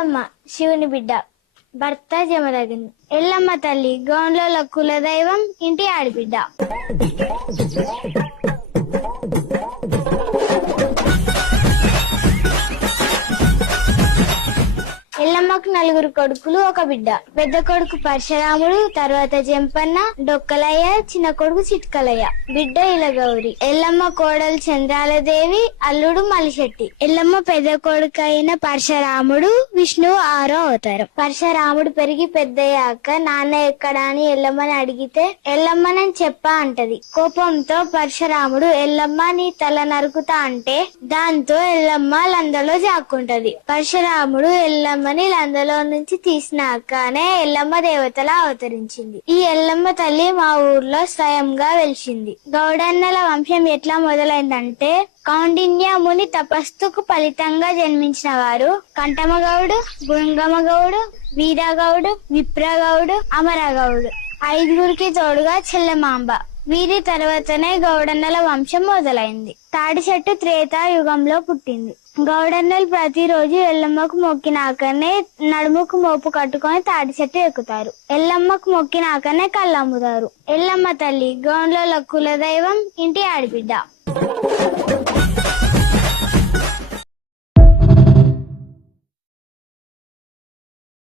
ఎల్లమ్మ శివుని బిడ్డ, భర్త జమదగ్ని. ఎల్లమ్మ తల్లి గౌండ్ల కులదైవం, ఇంటి ఆడిబిడ్డ. ఎల్లమ్మకు 4 కొడుకులు, 1 బిడ్డ. పెద్ద కొడుకు పరశురాముడు, తర్వాత జంపన్న, డొక్కలయ్య, చిన్న కొడుకు చిట్కలయ్య, బిడ్డ ఇలగౌరి. ఎల్లమ్మ కోడలు చంద్రాలదేవి, అల్లుడు మలిశెట్టి. ఎల్లమ్మ పెద్ద కొడుకు అయిన పరశురాముడు విష్ణువు 6వ అవతారం. పరశురాముడు పెరిగి పెద్దయ్యాక నాన్న ఎక్కడా అని ఎల్లమ్మని అడిగితే ఎల్లమ్మ నేను చెప్పా అంటది. కోపంతో పరశురాముడు ఎల్లమ్మ నీ తల నరుకుతా అంటే దాంతో ఎల్లమ్మ లందలో జాక్కుంటది. పరశురాముడు ఎల్లమ్మ లందలో నుంచి తీసినాకనే ఎల్లమ్మ దేవతలా అవతరించింది. ఈ ఎల్లమ్మ తల్లి మా ఊర్లో స్వయంగా వెలిసింది. గౌడన్నల వంశం ఎట్లా మొదలైందంటే కౌండిన్య ముని తపస్సుకు ఫలితంగా జన్మించిన వారు కంఠమగౌడు, గుంగమగౌడు, వీరగౌడు, విప్రగౌడు, అమరగౌడు 5గురికి తోడుగా చెల్లమాంబ. వీరి తర్వాతనే గౌడన్నల వంశం మొదలైంది. తాడి చెట్టు త్రేతాయుగంలో పుట్టింది. గౌడన్నలు ప్రతిరోజు ఎల్లమ్మకు మొక్కినాకనే నడుముకు మోపు కట్టుకొని తాడి చెట్టు ఎక్కుతారు. ఎల్లమ్మకు మొక్కినాకనే కళ్ళమ్ముతారు. ఎల్లమ్మ తల్లి గౌండ్ల కులదైవం, ఇంటి ఆడిబిడ్డ.